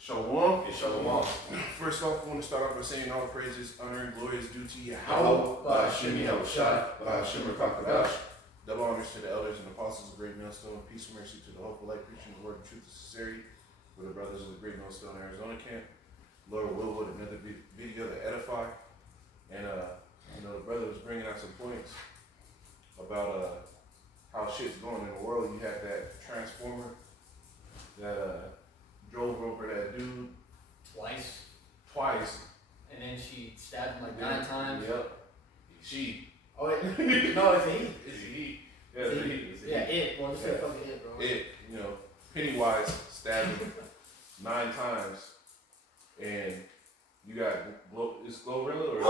Shalom. And Shalom. First off, I want to start off by saying all praises, honor, and glory is due to Yahweh. Ba'Hashem Yahushai, Ba'Hashem Rakakadash. Double honors to the elders and apostles of Great Millstone. Peace and mercy to the hopeful light preaching the word of truth and sincerity with the brothers of the Great Millstone Arizona camp. Lord will with another video to edify. And, the brother was bringing out some points about how shit's going in the world. You had that transformer that drove over that dude twice. And then she stabbed him like 9 times. Yep. She. Oh, wait. No, it's a he. It's a he. Yeah, it's a he. It's a he. Yeah, it. Well, just say fucking it, bro. It, Pennywise stabbed him 9 times. And you got, is Glorilla or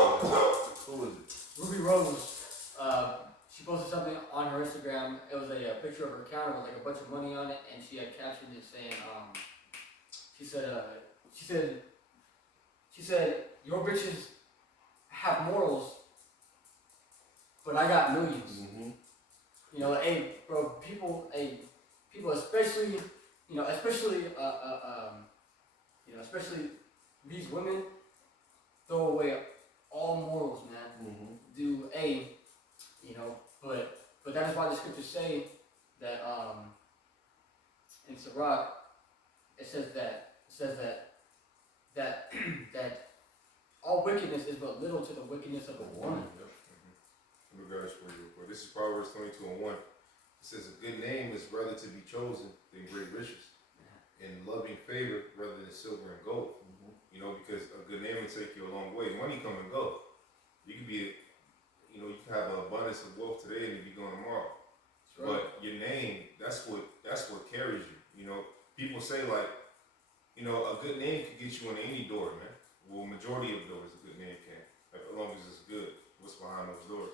who is it? Ruby Rose, she posted something on her Instagram. It was a picture of her counter with like a bunch of money on it, and she had captioned it saying, she said, your bitches have morals, but I got millions. Mm-hmm. People, especially, especially these women, throw away all morals, man. Mm-hmm. But that is why the scriptures say that in Sirach it says that all wickedness is but little to the wickedness of a woman. Let me go this for you. This is Proverbs 22:1. It says a good name is rather to be chosen than great riches, and loving favor rather than silver and gold. Because a good name will take you a long way. Money come and go. You can be, you can have an abundance of wealth today and you be gone tomorrow. Right. But your name, that's what carries you. People say like, a good name can get you in any door, man. Well, majority of doors a good name can, as long as it's good. What's behind those doors?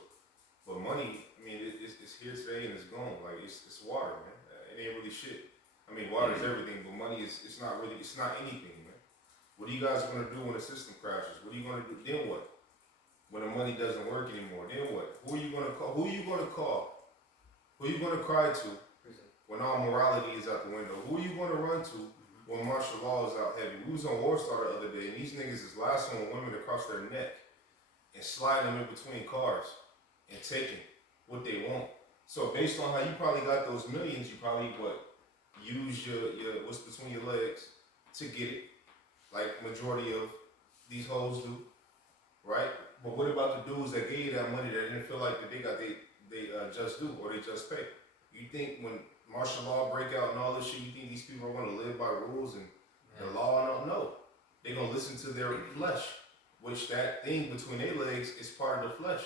But money, it's here today and it's gone. Like it's water, man. It ain't really shit. Water is everything, but money it's not anything, man. What are you guys gonna do when the system crashes? What are you gonna do? Then what? When the money doesn't work anymore, then what? Who are you gonna call? Who are you gonna call? Who are you gonna cry to when all morality is out the window? Who are you gonna run to when martial law is out heavy? We was on War Star the other day, and these niggas is lassoing women across their neck and sliding them in between cars and taking what they want. So based on how you probably got those millions, you probably use your what's between your legs to get it, like majority of these hoes do, right? But what about the dudes that gave you that money that didn't feel like that they just do or they just pay? You think when martial law break out and all this shit, you think these people are going to live by rules and the law and all? No. They're going to listen to their flesh, which that thing between their legs is part of the flesh.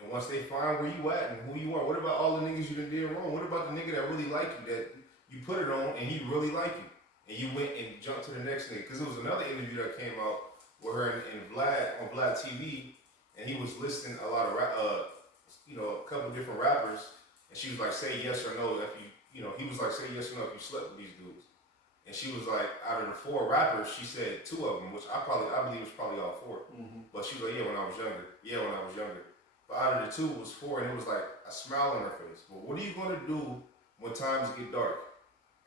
And once they find where you at and who you are, what about all the niggas you done did wrong? What about the nigga that really like you, that you put it on and he really like you? And you went and jumped to the next nigga. Because there was another interview that came out with her and Vlad on Vlad TV, and he was listing a lot of a couple of different rappers, and she was like, say yes or no if you, he was like, say yes or no if you slept with these dudes. And she was like, out of the 4 rappers, she said 2 of them, which I believe was probably all 4. Mm-hmm. But she was like, yeah, when I was younger. But out of the 2, it was 4, and it was like a smile on her face. But what are you going to do when times get dark?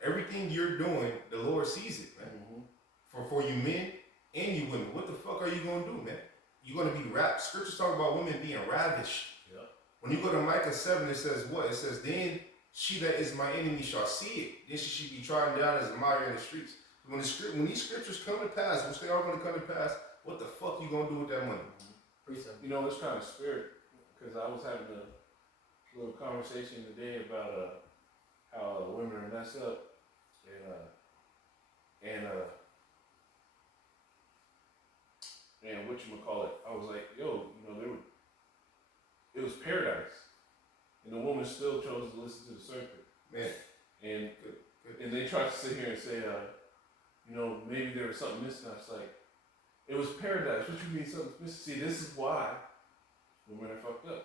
Everything you're doing, the Lord sees it, man. Mm-hmm. For you men and you women, what the fuck are you going to do, man? You're going to be rapt. Scriptures talk about women being ravished. Yeah. When you go to Micah 7, it says what? It says, then she that is my enemy shall see it. Then she should be trodden down as a mire in the streets. When these scriptures come to pass, which they are going to come to pass, what the fuck you going to do with that money? Mm-hmm. It's kind of spirit, because I was having a little conversation today about how women are messed up, and whatchamacallit, I was like, yo, it was paradise. And the woman still chose to listen to the serpent. Man. And they tried to sit here and say, maybe there was something missing. I was like, it was paradise. What you mean something's missing? See, this is why women are fucked up.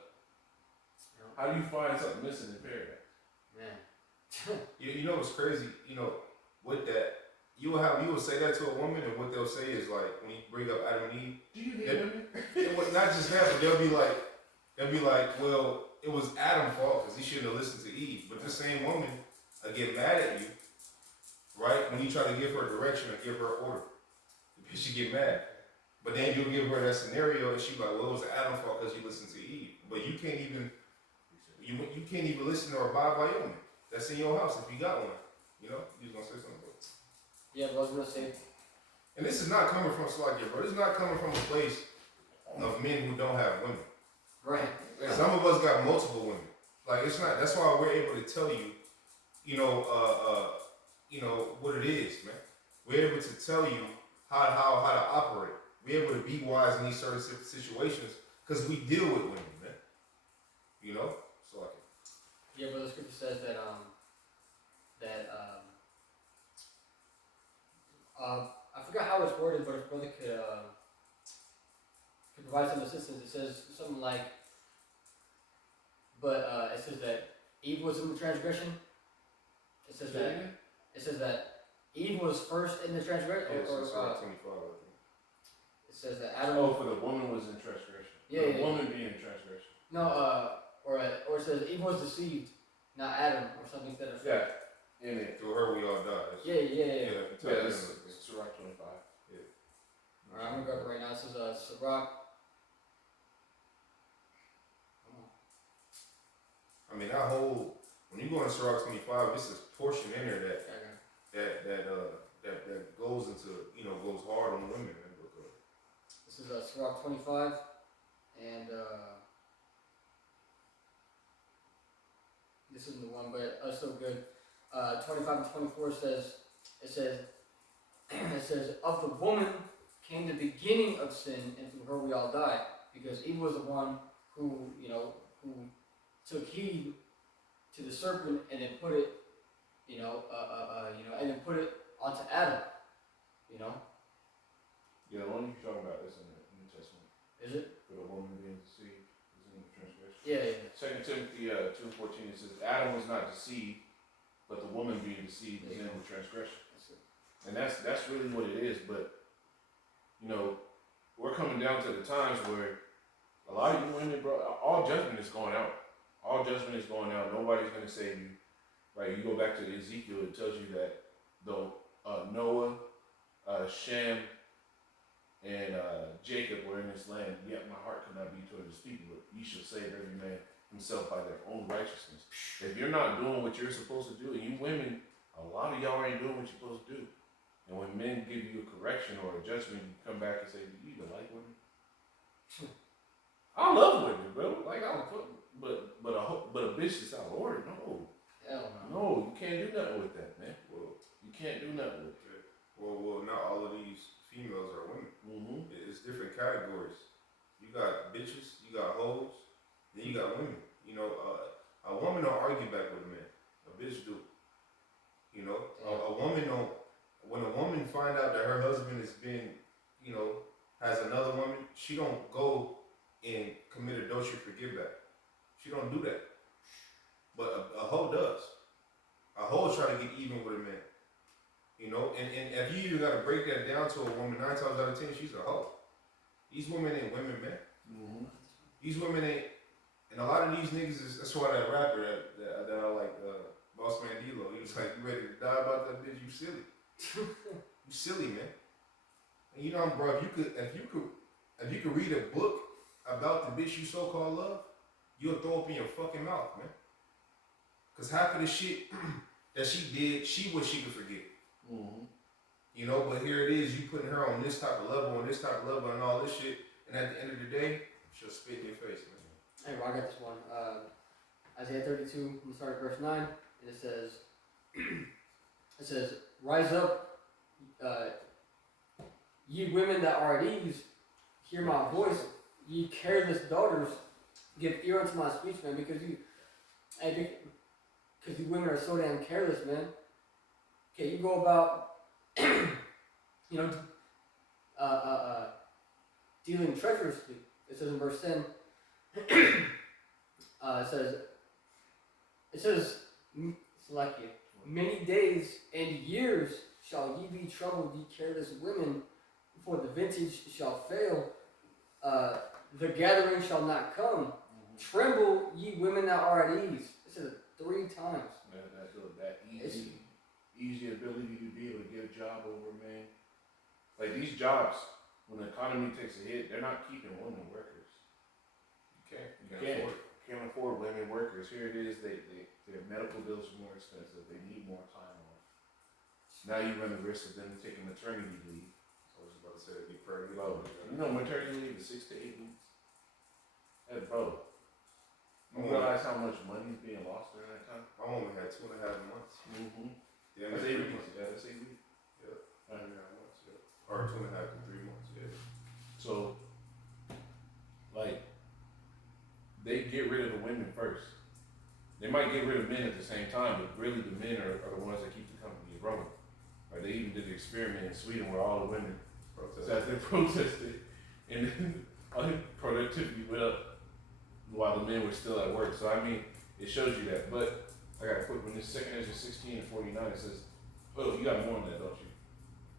How do you find something missing in paradise? Man. You know what's crazy? With that, you will say that to a woman, and what they'll say is like, when you bring up Adam and Eve, do you hear women? Not just that, but they'll be like, well, it was Adam's fault because he shouldn't have listened to Eve. But the same woman will get mad at you, right? When you try to give her direction or give her order, the bitch you get mad. But then you'll give her that scenario and she like, well, it was Adam's fault because you listened to Eve. But you can't even listen or abide by your man. That's in your house if you got one. You know, you was gonna say something. Yeah, but I was gonna say. And this is not coming from Slakia, bro. This is not coming from a place of men who don't have women. Right. Some of us got multiple women. Like it's not. That's why we're able to tell you, you know, what it is, man. We're able to tell you how to operate. We're able to be wise in these certain situations because we deal with women, man. You know, so like. Yeah, but the scripture says that I forgot how it's worded, but if brother could provide some assistance, it says something like, but it says that Eve was in the transgression. It says that Eve was first in the transgression, Yeah, or it's 25, I think. it says that Adam. Oh, for the woman was in transgression. Yeah, the woman being in transgression. No, or it says Eve was deceived, not Adam, or something to that effect. Yeah. In it. Through her we all die. Yeah. Yeah, that's Sirach 25. Yeah. Alright, I'm gonna grab it right now. This is Sirach. I mean that whole when you go into Sirach 25, it's a portion in there that goes into goes hard on women. This is Sirach 25, and this isn't the one, but it's still good. 25 and 24 says of the woman came the beginning of sin, and through her we all die, because Eve was the one who took heed to the serpent and then put it and then put it onto Adam. Yeah, the one you're talking about is in the New Testament. Is it? For the woman being deceived is in the transgression. Yeah. 2 Timothy 2:14 it says Adam was not deceived, but the woman being deceived is in the transgression. And that's really what it is. But we're coming down to the times where a lot of you women, bro, all judgment is going out. All judgment is going out. Nobody's gonna save you. Right? You go back to Ezekiel, it tells you that though Noah, Shem, and Jacob were in this land, yet my heart could not be toward his people. But ye shall save every man himself by their own righteousness. If you're not doing what you're supposed to do, and you women, a lot of y'all ain't doing what you're supposed to do. And when men give you a correction or a judgment, you come back and say, "Do you even like women?" I love women, bro. Like but a bitch that's out of order, no. Hell no. No, you can't do nothing with that, man. Well, you can't do nothing with that. Well, not all of these females are women. Mm-hmm. It's different categories. You got bitches, you got hoes, then you got women. A woman don't argue back with a man. A bitch do. A woman don't. When a woman find out that her husband has been, has another woman, she don't go and commit adultery for give back. She don't do that. But a hoe does. A hoe try to get even with a man. And if you even got to break that down to a woman, 9 times out of 10, she's a hoe. These women ain't women, man. Mm-hmm. These women ain't, and a lot of these niggas that's why that rapper that I like, Boss Man D-Lo, he was like, you ready to die about that bitch? You silly. You silly, man. And bro, if you could read a book about the bitch you so-called love, you'll throw up in your fucking mouth, man. Cause half of the shit that she did, she wish she could forget. Mm-hmm. But here it is, you putting her on this type of level, and all this shit, and at the end of the day, she'll spit in your face, man. Hey, bro, I got this one. Isaiah 32, we start at verse 9, and it says, rise up, ye women that are at ease, hear my voice, ye careless daughters, give ear unto my speech, man, because you women are so damn careless, man. Okay, you go about, dealing treacherously. It says in verse 10, it says, Salakia, many days and years shall ye be troubled, ye careless women, for the vintage shall fail, the gathering shall not come. Mm-hmm. Tremble, ye women that are at ease. It says it 3 times. That easy ability to great job over, man. Like these jobs, when the economy takes a hit, they're not keeping women workers. You can't afford it. Can't afford women workers. Here it is, their medical bills are more expensive. They need more time off. Now you run the risk of them taking maternity leave. I was about to say they'd be pregnant. Bro, you know maternity leave is 6 to 8 weeks. Hey, bro, you realize how much money is being lost during that time? My woman had 2.5 months. Mm-hmm. Yeah, That's 8 3 weeks. months. Yeah, that's 8 weeks. Yeah, 2.5 months. Yeah, or 2.5 to 3 months. Yeah. So, like, they get rid of the women first. They might get rid of men at the same time, but really the men are the ones that keep the company rolling. Like they even did the experiment in Sweden where all the women sat there protested, and then productivity went up while the men were still at work. So I mean, it shows you that. But I got a quick one. This second Ezra 16 and 49. It says, "Oh, you got more than that, don't you?"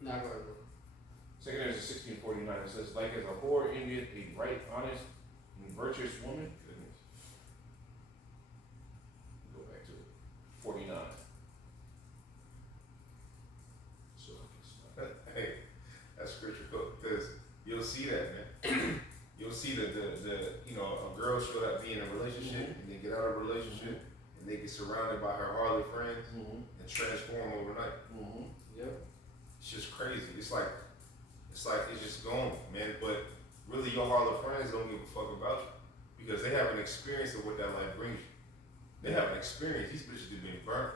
Not going to. Second Ezra 16 and 49. It says, "Like as a whore envieth a right, honest, and virtuous woman." Goodness. Go back to it. 49. So Hey, that's scripture because you'll see that, man. You'll see that the a girl should up be in a relationship and then get out of a relationship and they get surrounded by her harlot friends and transform overnight. Yep. It's just crazy. It's like it's just gone, man. But really, your harlot friends don't give a fuck about you because they have an experience of what that life brings you. They have an experience. These bitches have been burnt.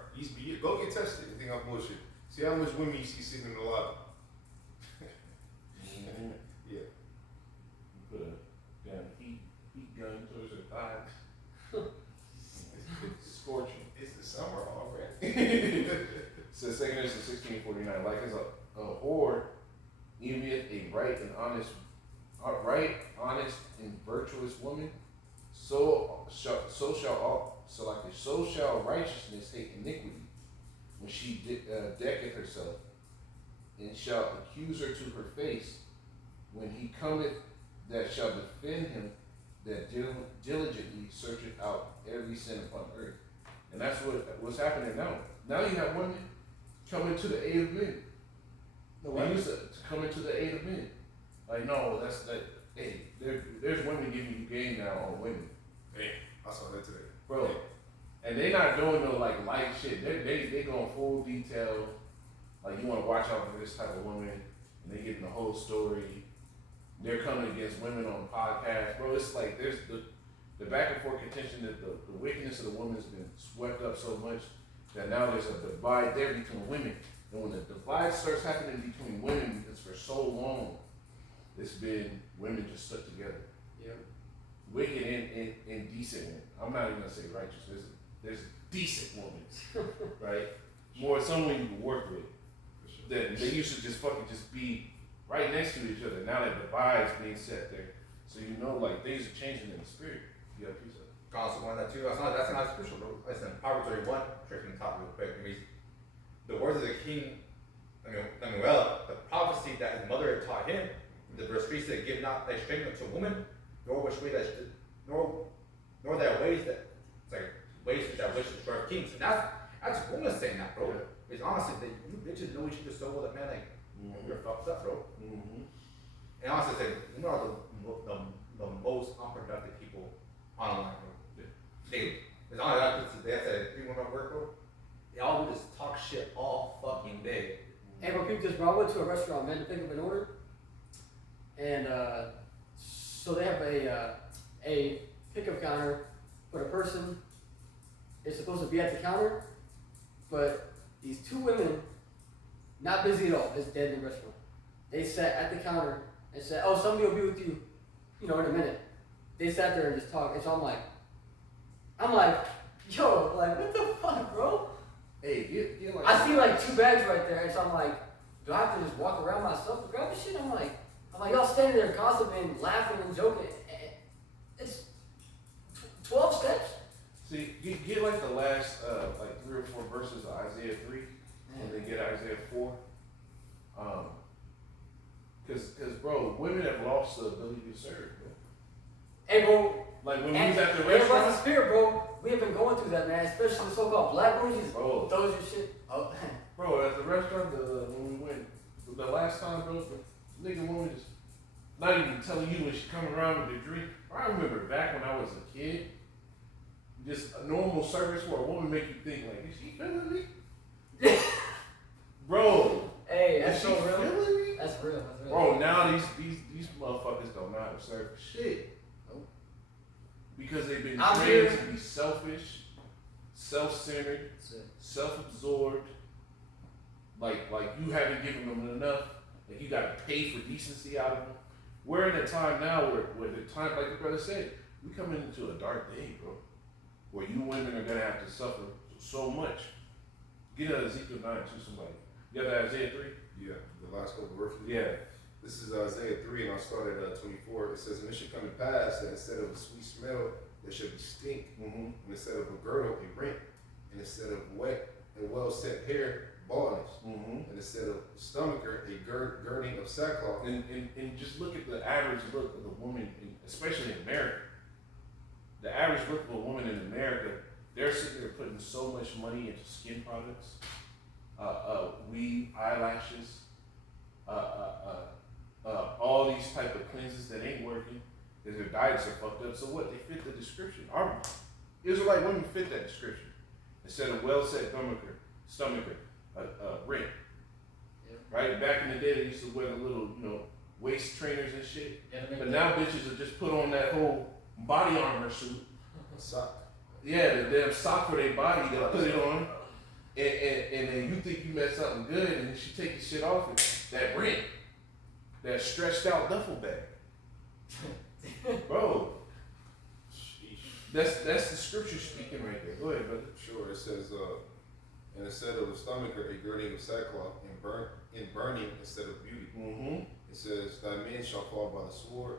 Go get tested and think I'm bullshit. See how much women you see sitting in the lobby. Yeah. you put a damn heat gun towards her thigh. Scorching. It's the summer already. Says 2 Ezra 16:49. Like as a whore envieth a right, honest, and virtuous woman, so shall righteousness hate iniquity when she decketh herself, and shall accuse her to her face when he cometh that shall defend him that diligently searcheth out every sin upon earth. And that's what's happening now. Now you have women coming to the aid of men. They used to come into the aid of men. Like, no, hey, there's women giving you game now on women. Hey, I saw that today. Bro. And they not doing no like light shit. They going full detail. Like you want to watch out for this type of woman, and they getting the whole story. They're coming against women on podcasts, bro. It's like there's the back and forth contention that the wickedness of the woman has been swept up so much that now there's a divide there between women. And when the divide starts happening between women, because for so long it's been women just stuck together. Yep. Wicked and decent women. I'm not even gonna say righteous. There's decent women, right? More someone you can work with. That they used to just be right next to each other. Now that divide's being set there, so you know like things are changing in the spirit. You got a piece of it. Also, one of that too. That's not scriptural, bro. Listen, Proverbs 31. Straight from the top, real quick. I mean, the words of the king. Well, the prophecy that his mother had taught him. The verse 3 said, "Give not thy strength unto woman, nor thy ways that it's like ways that wish to destroy kings." And that's women saying that, bro. Yeah. It's honestly that you bitches know each other so well that man, like you're fucked up, bro. And honestly, like, women are the most unproductive people online, bro. It's only that they have to 3 women at work, bro. They all do is talk shit all fucking day. Hey, bro, people just, bro, I went to a restaurant, man, to pick up an order. And so they have a pickup counter, but a person is supposed to be at the counter, but these 2 women, not busy at all, just dead in the restaurant. They sat at the counter and said, "Oh, somebody will be with you, in a minute." They sat there and just talked, and so I'm like, yo, like, what the fuck, bro? Hey, get like I see like 2 bags right there, and so I'm like, do I have to just walk around myself to grab the shit? I'm like, y'all standing there constantly and laughing and joking. It's 12 steps. See, get like the last like 3 or 4 verses of Isaiah 3, and then get Isaiah 4. Cause bro, women have lost the ability to serve, bro. Hey, bro. Like when we was at the About the restaurant, spirit, bro. We have been going through that, man. Especially the so-called black women. Just bro. throws your shit up. Bro, at the restaurant, when we went last time, bro, the nigga woman just not even telling you when she coming around with the drink. I remember back when I was a kid, just a normal service where a woman make you think like, is she feeling me? Bro, Hey, is that's she so real. feeling me? That's real. That's real. Bro, now these motherfuckers don't know how to serve shit. Nope. Because they've been I'm trained here. to be selfish, self-centered, That's it. self-absorbed. Like you haven't given them enough. Like you gotta pay for decency out of them. We're in a time now where the time, like the brother said, we coming into a dark day, bro. Where you women are gonna have to suffer so much. Get out Ezekiel 9 to somebody. You got that Isaiah 3? Yeah, the last couple verses. Yeah. This is Isaiah 3, and I'll start at 24. It says, and it should come to pass that instead of a sweet smell, there should be stink. Mm-hmm. And instead of a girdle, a rent. And instead of wet and well set hair, baldness. Mm-hmm. And instead of stomacher, a girding of sackcloth. And just look at the average look of the woman, especially in America. The average look of a woman in America, they're sitting there putting so much money into skin products, weave, eyelashes, all these type of cleanses that ain't working, because their diets are fucked up. So what? They fit the description. Our Israelite women fit that description. Instead of well-set stomacher, ring. Yep. Right? Back in the day, they used to wear the little, waist trainers and shit. Yeah, they make But that. now bitches will just put on that whole body armor suit. A sock. Yeah, the damn sock for their body, they'll put it on. And then you think you met something good, and then she take the shit off and that ring. That stretched out duffel bag. Bro, that's the scripture speaking right there. Go ahead, brother. Sure, it says, and instead of a stomacher, a girding of sackcloth, and burning instead of beauty. Mm-hmm. It says, thy men shall fall by the sword,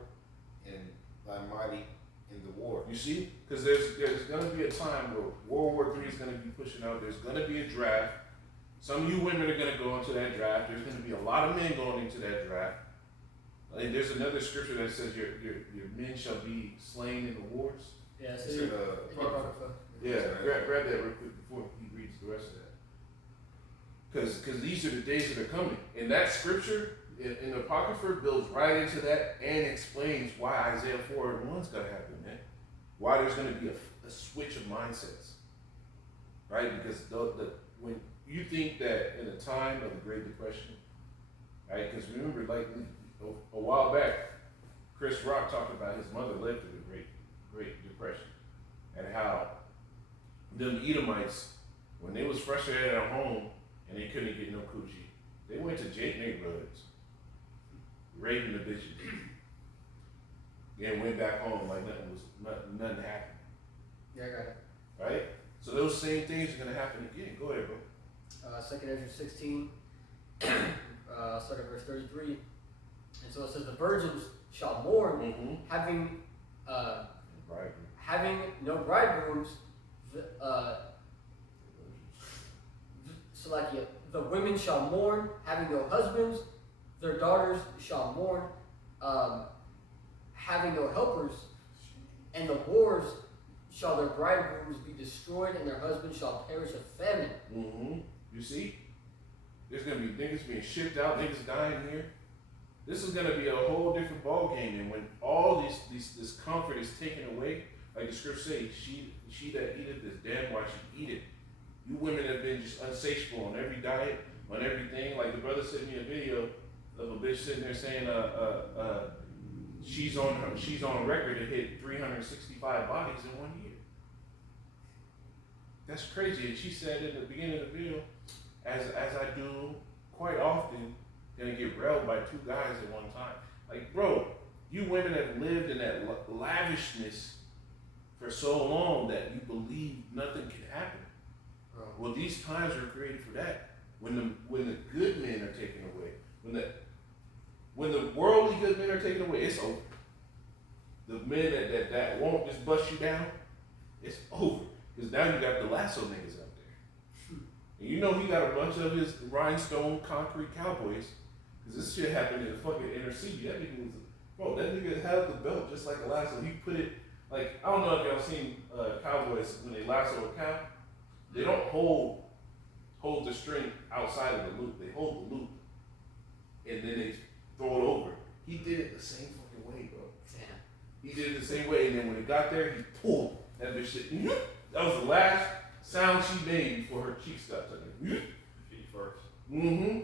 and thy mighty in the war. You see? Because there's gonna be a time where World War III is gonna be pushing out. There's gonna be a draft. Some of you women are gonna go into that draft. There's gonna be a lot of men going into that draft. And there's another scripture that says your men shall be slain in the wars. Yeah, It's so in you, Apocrypha. Yeah, grab that real quick before he reads the rest of that. Because these are the days that are coming. And that scripture in the Apocrypha builds right into that and explains why Isaiah 4:1 is going to happen, man. Why there's going to be a switch of mindsets. Right? Because when you think that in a time of the Great Depression, right? Because remember, like a while back, Chris Rock talked about his mother lived through the Great Depression and how them Edomites, when they was frustrated at home and they couldn't get no coochie, they went to Jake neighborhoods, raping the bitches, and went back home like nothing happened. yeah, I got it. Right? So those same things are gonna happen again. Go ahead, bro. 2nd Ezra 16, start at verse 33. And so it says, the virgins shall mourn, Mm-hmm. having Right. having no bridegrooms. The women shall mourn, having no husbands. Their daughters shall mourn, having no helpers. And the wars shall their bridegrooms be destroyed, and their husbands shall perish of famine. Mm-hmm. You see? There's gonna be niggas being shipped out, niggas dying here. This is gonna be a whole different ball game, and when all this comfort is taken away, like the scripture says, she that eateth is damned why she eat it. You women have been just unsatiable on every diet, on everything. Like the brother sent me a video of a bitch sitting there saying, she's on record to hit 365 bodies in 1 year. That's crazy. And she said in the beginning of the video, as I do quite often, gonna get railed by 2 guys at one time. Like, bro, you women have lived in that lavishness for so long that you believe nothing can happen. Well, these times were created for that. When the good men are taken away, when the worldly good men are taken away, it's over. The men that won't just bust you down, it's over. Because now you got the lasso niggas out there. And you know he got a bunch of his rhinestone concrete cowboys. Because this shit happened in the fucking inner city. That nigga had the belt just like a lasso. He put it, like, I don't know if y'all seen cowboys when they lasso a cow. They don't hold the string outside of the loop. They hold the loop and then they throw it over. He did it the same fucking way, bro. Damn. He did it the same way, and then when it got there, he pulled that bitch shit. That was the last sound she made before her cheeks got to it. Feet first. Mm-hmm.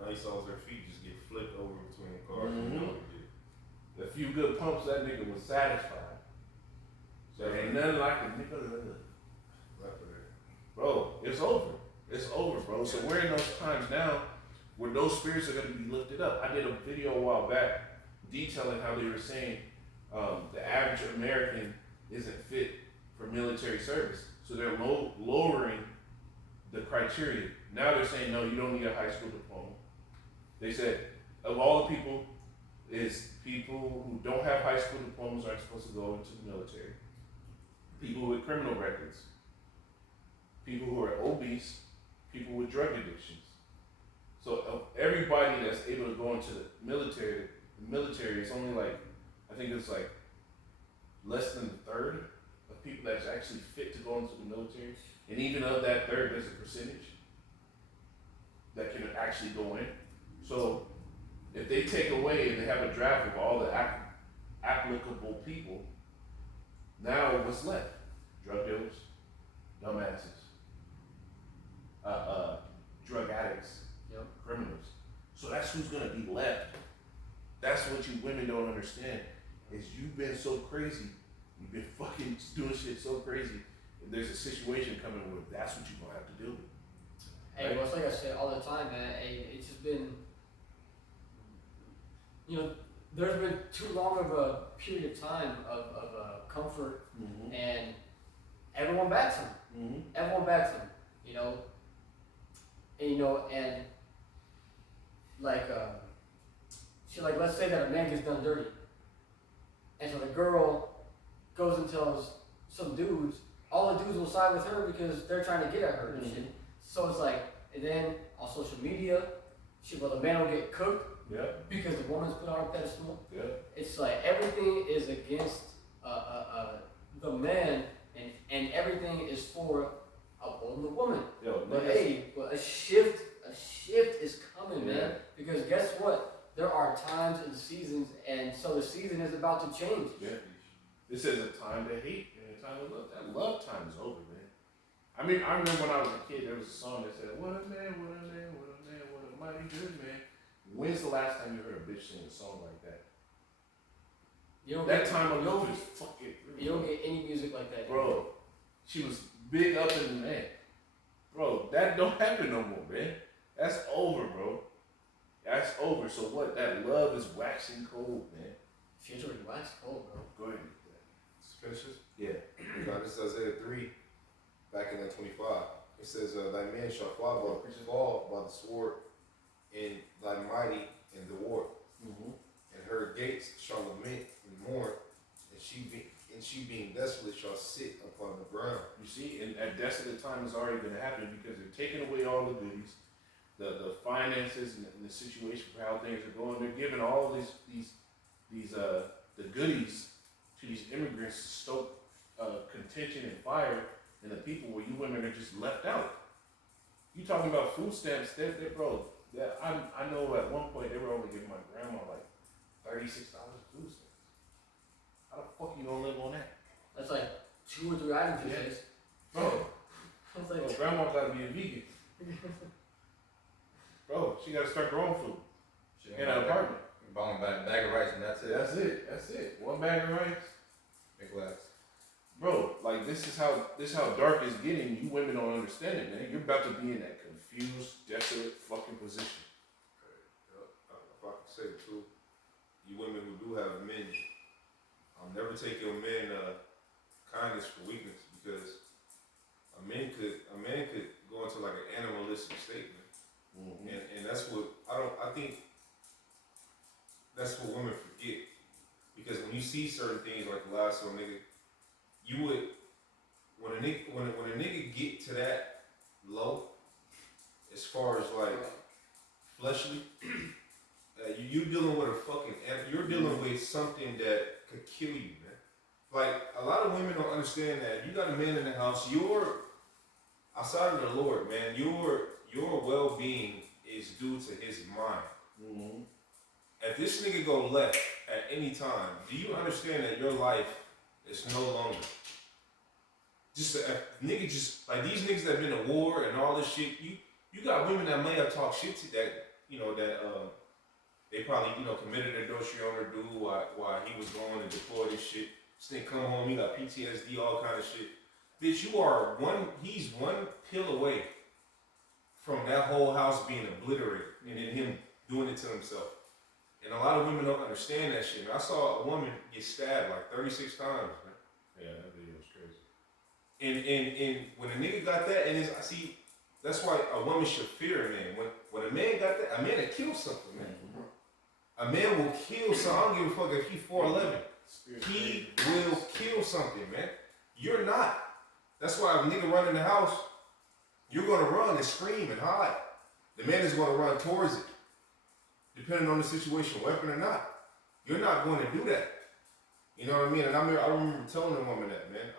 Now he saw her feet just get flipped over between the cars. Mhm. You know what he did. A few good pumps, that nigga was satisfied. So ain't nothing like a nigga. Left of there. Bro, it's over. It's over, bro. So we're in those times now where those spirits are going to be lifted up. I did a video a while back detailing how they were saying the average American isn't fit for military service. So they're lowering the criteria. Now they're saying, no, you don't need a high school diploma. They said, of all the people, is people who don't have high school diplomas aren't supposed to go into the military. People with criminal records. People who are obese. People with drug addictions. So of everybody that's able to go into the military is only like, I think it's like less than a third of people that's actually fit to go into the military. And even of that third, there's a percentage that can actually go in. So if they take away and they have a draft of all the applicable people, now what's left? Drug dealers, dumbasses, drug addicts, Yep. criminals. So that's who's gonna be left. That's what you women don't understand, is you've been so crazy, you've been fucking doing shit so crazy, and there's a situation coming where that's what you're gonna have to deal with. Hey, well, it's like I say all the time, man. Hey, it's just been, there's been too long of a period of time of comfort, Mm-hmm. and everyone backs him. Mm-hmm. Everyone backs him, and like, let's say that a man gets done dirty, and so the girl goes and tells some dudes, all the dudes will side with her because they're trying to get at her and Mhm. shit. So it's like, and then on social media, the man will get cooked Yep. because the woman's put on a pedestal. Yep. It's like everything is against the man, and everything is for upholding the woman. Yo, But niggas- hey, a shift is coming, Yeah. man. Because guess what? There are times and seasons, and so the season is about to change. Yeah. This is a time to hate and a time to love. That love time is over, man. I mean, I remember when I was a kid, there was a song that said, "What a man, what a man, what a man, what a mighty good man." When's the last time you heard a bitch sing a song like that? You don't That get, time of love is fucking. you don't get any music like that. Bro, she was big up in the man. Bro, that don't happen no more, man. That's over, bro. That's over. So what? That love is waxing cold, man. She's already waxed cold, bro. Go ahead. Finishes. Yeah. God, this is Isaiah 3, back in that 25. It says, thy men shall fall by the sword, and thy mighty in the war. Mm-hmm. And her gates shall lament and mourn, and she being desolate shall sit upon the ground. You see, and at desolate time is already going to happen because they're taking away all the goodies, the finances and the situation for how things are going. They're giving all these the goodies to these immigrants to stoke contention and fire, and the people where you women are just left out. You talking about food stamps? They're bro. I know at one point they were only giving my grandma like $36 food stamps. How the fuck you gonna live on that, That's like 2 or 3 items these Yeah. days. bro? It's Bro, like, grandma gotta be a vegan. Bro, she gotta start growing food Shit, in an apartment. Buying a bag of rice and that's it. That's it. One bag of rice. Big glass. Bro, like this is how dark it's getting. You women don't understand it, man. You're about to be in that confused, desolate fucking position. If I could say it too, you women who do have men, never take your men kindness for weakness, because a man could go into like an animalistic state, man. Mm-hmm. And that's what I think that's what women forget, because when you see certain things like the last one, nigga, you would when a nigga get to that low, as far as like fleshly, you're dealing with a fucking you're dealing with something that could kill you, man. Like, a lot of women don't understand that you got a man in the house, outside of the Lord, man, your well-being is due to his mind. Mm-hmm. If this nigga go left at any time, do you understand that your life is no longer just nigga just like these niggas that been to war and all this shit? You got women that may have talked shit to that they probably committed a Doshiona dude while he was going and deployed and shit. This nigga come home, he got PTSD, all kind of shit. Bitch, he's one pill away from that whole house being obliterated and then him doing it to himself. And a lot of women don't understand that shit. Man, I saw a woman get stabbed like 36 times, man. Yeah, that video was crazy. And when a nigga got that, I see, that's why a woman should fear a man. When a man got that, a man will kill something, man. A man will kill something. I don't give a fuck if he 4'11". He will kill something, man. You're not. That's why if a nigga run in the house, you're gonna run and scream and hide. The man is gonna run towards it. Depending on the situation, weapon or not. You're not going to do that. You know what I mean? And I remember telling the woman that, man.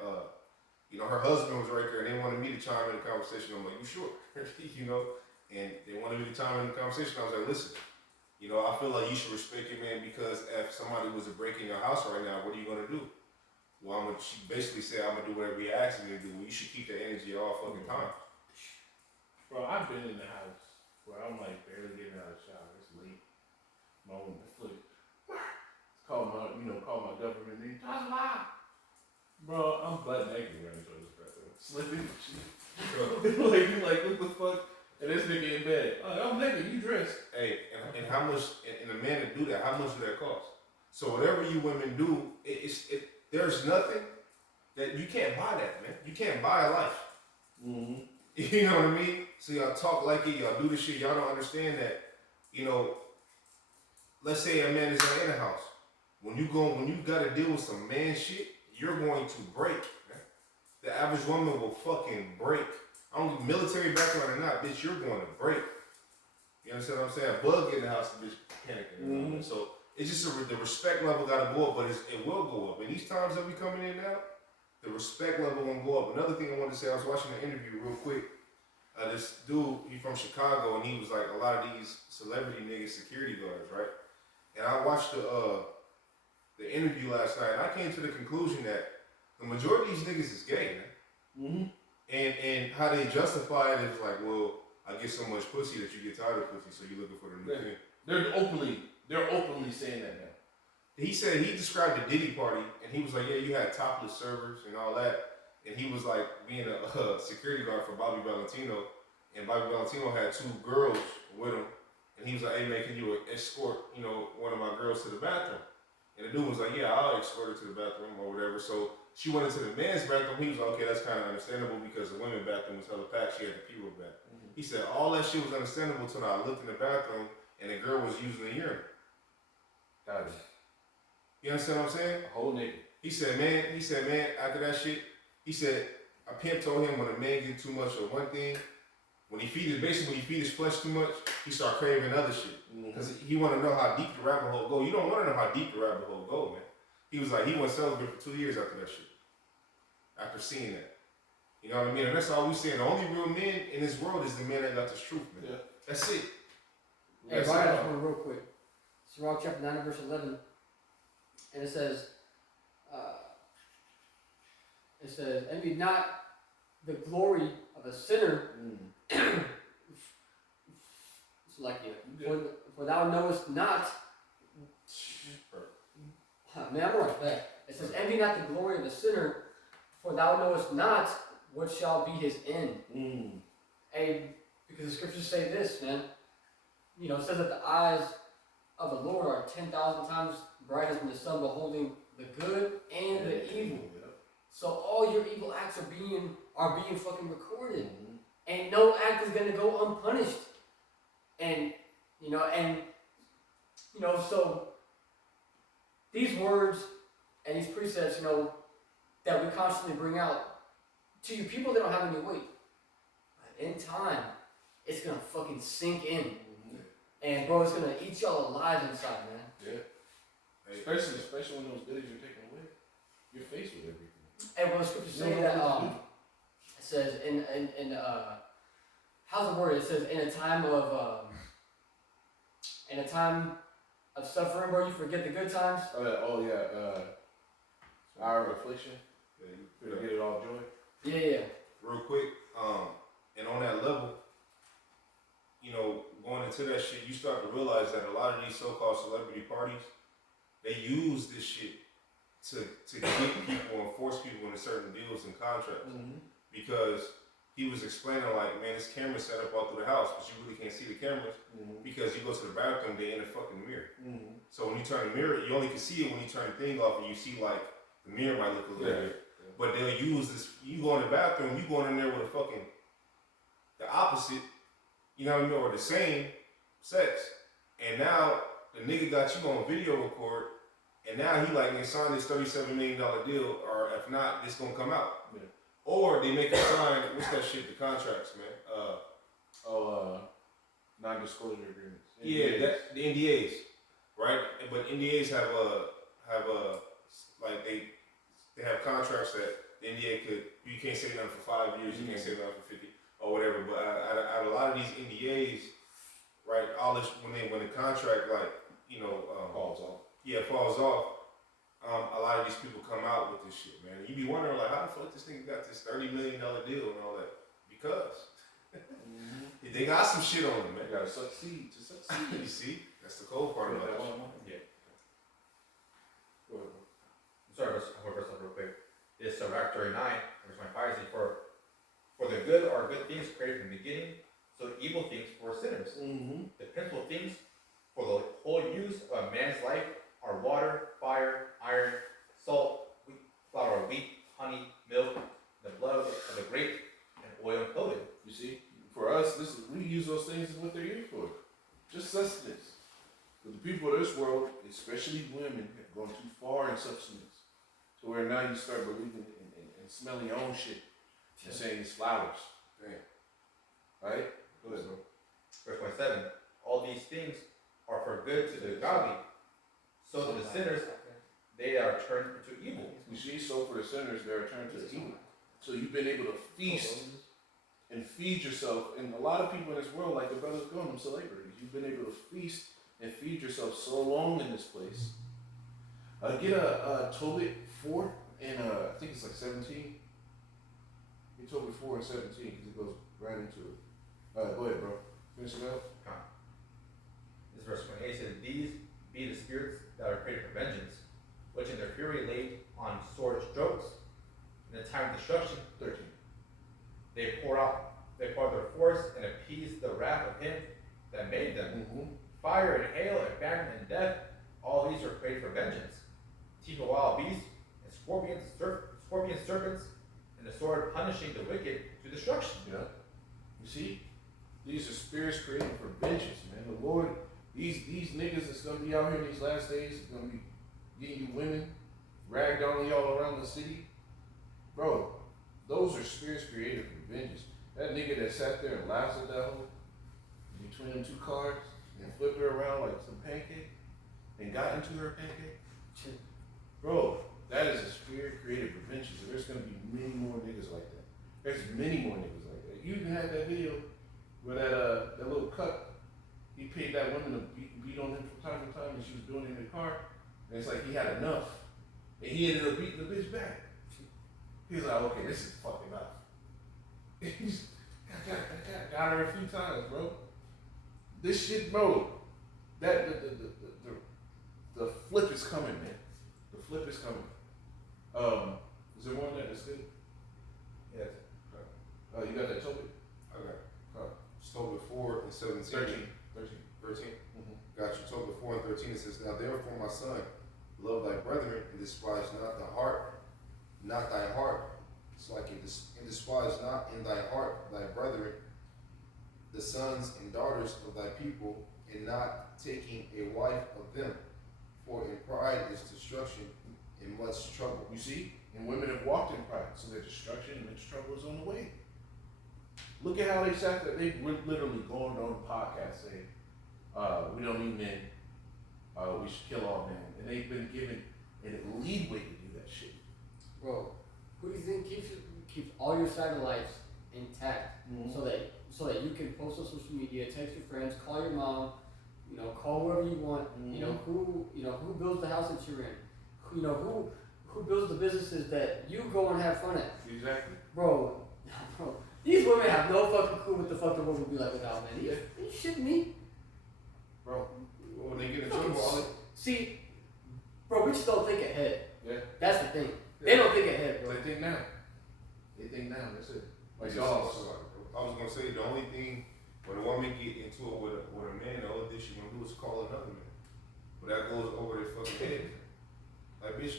Her husband was right there and they wanted me to chime in the conversation. I'm like, you sure? And they wanted me to chime in the conversation. I was like, listen, I feel like you should respect your man because if somebody was to break in your house right now, what are you going to do? Well, she basically said, I'm going to do whatever he asks me to do. Well, you should keep that energy all fucking time. Bro, I've been in the house where I'm like barely getting out of the shower. It's late. My own foot. Call my government name. Bro, I'm butt naked running towards this bathroom. Slipping and shit. like, what the fuck? And this nigga in bed. Oh, I'm naked, you dressed. Hey, and how much, and a man to do that, how much does that cost? So whatever you women do, there's nothing that you can't buy that, man. You can't buy a life. Mm-hmm. You know what I mean? So y'all talk like it, y'all do this shit, y'all don't understand that, let's say a man is in the house. When you gotta deal with some man shit, you're going to break. Man. The average woman will fucking break. I don't give military background or not, bitch, you're going to break. You understand what I'm saying? Bug in the house, the bitch panicking. Mm-hmm. So it's just the respect level gotta go up, but it will go up. And these times that we coming in now, the respect level won't go up. Another thing I wanted to say, I was watching an interview real quick. This dude, he from Chicago, and he was like a lot of these celebrity niggas, security guards, right? And I watched the interview last night, and I came to the conclusion that the majority of these niggas is gay, man. Mm-hmm. And how they justify it is like, well, I get so much pussy that you get tired of pussy, so you're looking for the new thing. They're openly saying that now. He said he described the Diddy party, and he was like, yeah, you had topless servers and all that. And he was like being a security guard for Bobby Valentino, and Bobby Valentino had 2 girls with him, and he was like, hey man, can you escort, one of my girls to the bathroom? And the dude was like, yeah, I'll escort her to the bathroom or whatever. So she went into the men's bathroom. He was like, okay, that's kind of understandable because the women's bathroom was hella packed. She had the P-roll back. Mm-hmm. He said all that shit was understandable until I looked in the bathroom and the girl was using the urine. Got it. You understand what I'm saying? A whole nigga. He said, man, after that shit, he said, a pimp told him when a man get too much of one thing, when he feed his flesh too much, he start craving other shit. Because he want to know how deep the rabbit hole go. You don't want to know how deep the rabbit hole go, man. He was like, he went celibate for 2 years after that shit. After seeing that. You know what I mean? And that's all we saying. The only real men in this world is the man that got this truth, man. Yeah. That's it. Hey, That's Brian, it. I just want to real quick. Sirach chapter 9 verse 11. And it says, envy not the glory of a sinner. It's like you. For thou knowest not. Man, I'm right there. It says, envy not the glory of the sinner, for thou knowest not what shall be his end. And because the scriptures say this, man. It says that the eyes of the Lord are 10,000 times brighter than the sun, beholding the good and the evil. So all your evil acts are being fucking recorded, and no act is gonna go unpunished. And so these words and these precepts, that we constantly bring out to you people that don't have any weight. In time, it's gonna fucking sink in. And bro, it's gonna eat y'all alive inside, man. Yeah. Especially when those goodies are taken away. You're faced with everything. And well, the scriptures say that it says in how's the word? It says in a time of In a time of suffering, bro, you forget the good times. Hour of affliction. Yeah, To get it all joy. Yeah. real quick, and on that level, you know, going into that shit, you start to realize that a lot of these so-called celebrity parties, they use this shit to get people and force people into certain deals and contracts. Because he was explaining like, man, this camera's set up all through the house, but you really can't see the cameras because you go to the bathroom, they in the fucking mirror. So when you turn the mirror, you only can see it when you turn the thing off and you see like the mirror might look a little bit. But they'll use this, you go in the bathroom, you going in there with a fucking, the opposite, you know what I mean, or the same sex. And now the nigga got you on video record, and now he like, man, sign this $37 million deal, or if not, this gonna come out. Yeah. Or they make you sign, what's that shit, the contracts, man? Non-disclosure agreements. Yeah, the NDAs, right? But NDAs have like they have contracts that the NDA you can't say nothing for 5 years, you can't say nothing for 50 or whatever. But out of a lot of these NDAs, right, all this when the contract like falls off. Yeah, falls off. A lot of these people come out with this shit, man. You be wondering like, how the fuck this nigga got this $30 million deal and all that? Because they got some shit on them, man. You gotta succeed to succeed. You see, that's the cold part about it. Yeah. Go ahead, bro. Sorry, I'm gonna verse up real quick. This Sirach 39, verse 25 says, for the good are good things created from the beginning, so evil things for sinners. The principal things for the whole use of a man's life are water, fire, iron, salt, wheat, flour, wheat, honey, milk, the blood of the grape, and oil and clothing. You see, for us, we use those things as what they're used for, just sustenance. But the people of this world, especially women, have gone too far in sustenance, to where now you start believing and smelling your own shit and saying it's flowers. Damn. Right? Go ahead, bro. Verse 27, all these things are for good to the godly, so to the sinners, they are turned into evil. You see, so for the sinners, they're turned to evil. So you've been able to feast and feed yourself, and a lot of people in this world, like the brothers going, them celebrities, you've been able to feast and feed yourself so long in this place. Get a Tobit 4 and I think it's like 17. Get Tobit 4 and 17 because it goes right into it. Go ahead, bro. Finish it up. This verse 28 says, these be the spirits that are created for vengeance, which in their fury laid on sword strokes. In the time of destruction, 13. they pour out their force and appease the wrath of him that made them. Fire and hail and famine and death, all these are created for vengeance. Teeth of wild beasts and scorpions, serpents, and the sword punishing the wicked to destruction. Yeah. You see? These are spirits created for vengeance, man. The Lord, these niggas that's gonna be out here in these last days, is gonna be getting you women, ragged on y'all around the city. Bro, those are spirits created for vengeance. That nigga that sat there and laughed at that hoe between them two cars and flipped her around like some pancake and got into her pancake. Bro, that is a spirit created for vengeance. And there's gonna be many more niggas like that. There's many more niggas like that. You even had that video where that little cup, he paid that woman to beat on him from time to time, and she was doing it in the car. And it's like he had enough, and he ended up beating the bitch back. He was like, okay, this is fucking enough. He's got her a few times, bro. This shit, bro. That the flip is coming, man. The flip is coming. Is there one that is good? Yes. You got that, Toby? Okay. It's Tobit 4 and 17. 13? Got you. Tobit 4 and 13, it says, now therefore, my son, love thy brethren, and despise not thy heart. It's like and despise not in thy heart thy brethren, the sons and daughters of thy people, and not taking a wife of them. For in pride is destruction, and much trouble. You see? And women have walked in pride, so their destruction and much trouble is on the way. Look at how they sat there. They were literally going on the podcast saying, we don't need men. We should kill all men. And they've been given a leadway to do that shit. Bro, who do you think keeps all your satellites intact so that you can post on social media, text your friends, call your mom, You know, call whoever you want. You know who builds the house that you're in. Who builds the businesses that you go and have fun at. Exactly. Bro, these women have no fucking clue what the fuck the world would be like without men. Are you shitting me? Bro. When they get in trouble, all they See, bro, bitches don't think ahead. Yeah. That's the thing. They don't think ahead, bro. They think now. They think now. That's it. Like I y'all. was gonna say the only thing when a woman get into it with a man, the only thing she gonna do is call another man. But that goes over their fucking head. Like bitch,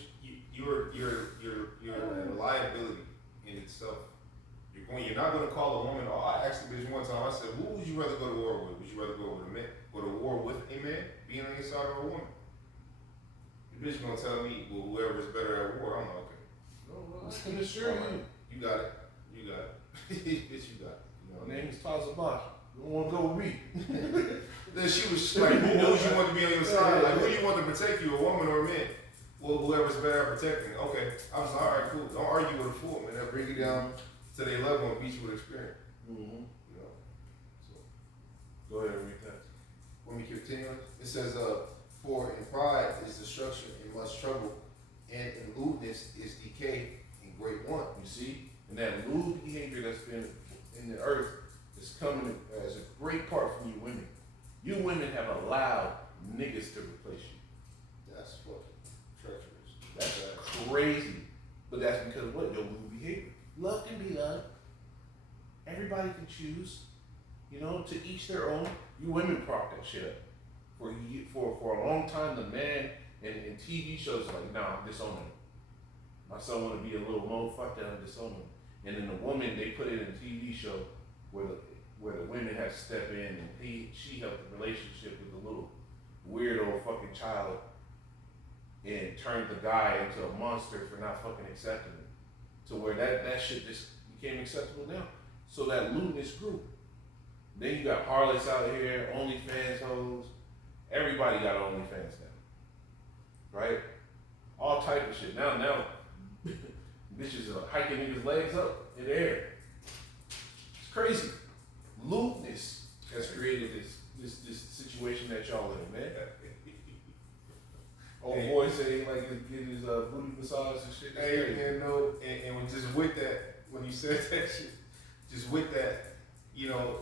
you're a liability in itself. You're not gonna call a woman. Oh, I asked the bitch one time. I said, who would you rather go to war with? Would you rather go with a man, go to war with a man, being on your side, or a woman? The bitch gonna tell me, well, whoever's better at war. I'm like, okay. No, I can assure you. You got it. You got it. Bitch, you got it. You know, My name is Taza Bosch. You don't want to go with me. then she was like, who knows you want to be on your side? Like, who you want to protect you, a woman or a man? Well, whoever's better at protecting. Okay. I was like, all right, cool. Don't argue with a fool, man. That bring you down to their level and beat you with experience. Mm-hmm. You know. So Go ahead and read that. when we continue, it says, for in pride is destruction and much trouble, and in lewdness is decay and great want. You see? And that lewd behavior that's been in the earth is coming as a great part from you women. You women have allowed niggas to replace you. That's fucking treacherous. That's crazy. But that's because of what? Your lewd behavior. Love can be love. Everybody can choose. You know, to each their own. You women prop that shit up. For a long time, the man in TV shows are like, nah, I'm disowning him. My son want to be a little more fuck that, I'm disowning him. And then the woman, they put it in a TV show where the women have to step in and she helped the relationship with the little weirdo fucking child and turned the guy into a monster for not fucking accepting him. To where that shit just became acceptable now. So that lewdness grew. Then you got harlots out here, OnlyFans hoes. Everybody got OnlyFans now. Right? All type of shit. Now, bitches are hiking niggas' legs up in the air. It's crazy. Lewdness has created this situation that y'all in, man. Old boy say like get his booty massage and shit. Hey, man, no, and when just with that, when you said that shit, just with that, you know,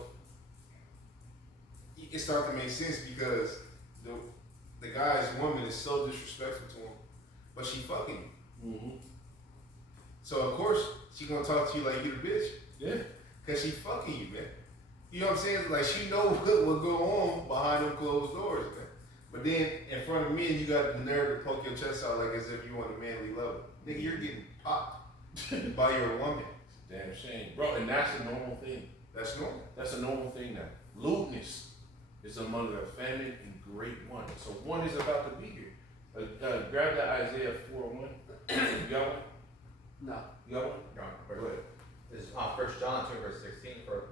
it started to make sense because the guy's woman is so disrespectful to him, but she fucking you. Mm-hmm. So of course she gonna talk to you like you the bitch. Yeah. Cause she fucking you, man. You know what I'm saying? Like she know what go on behind them closed doors, man. But then in front of me, you got the nerve to poke your chest out like as if you on a manly level. Nigga, you're getting popped by your woman. Damn shame, bro. And that's a normal thing. That's normal. That's a normal thing now. Lewdness is among the feminine and great one. So one is about to be here. Grab that Isaiah 4:1. You got one? No. You got one? Go Go ahead. This is 1 John 2 verse 16. For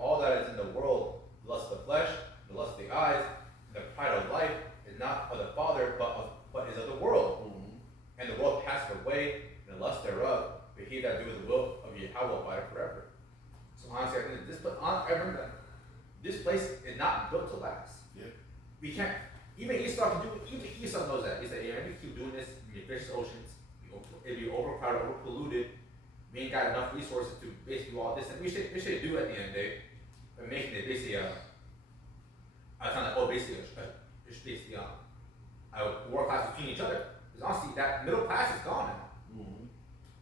all that is in the world, the lust of the flesh, the lust of the eyes, and the pride of life is not of the Father, but is of the world. Mm-hmm. And the world passeth away, and the lust thereof. But he that doeth the will of Yahweh will abide forever. So honestly, I think I remember that this place is not built to last. Yeah. We can't. Even Esau can do. Even Esau knows that. He said, "Yeah, if we keep doing this, we fish the oceans. It'll be overcrowded, overpolluted. We ain't got enough resources to basically do all this, and we should do at the end of the day, by making it basically it's basically a war class between each other. Because honestly, that middle class is gone now. Mm-hmm.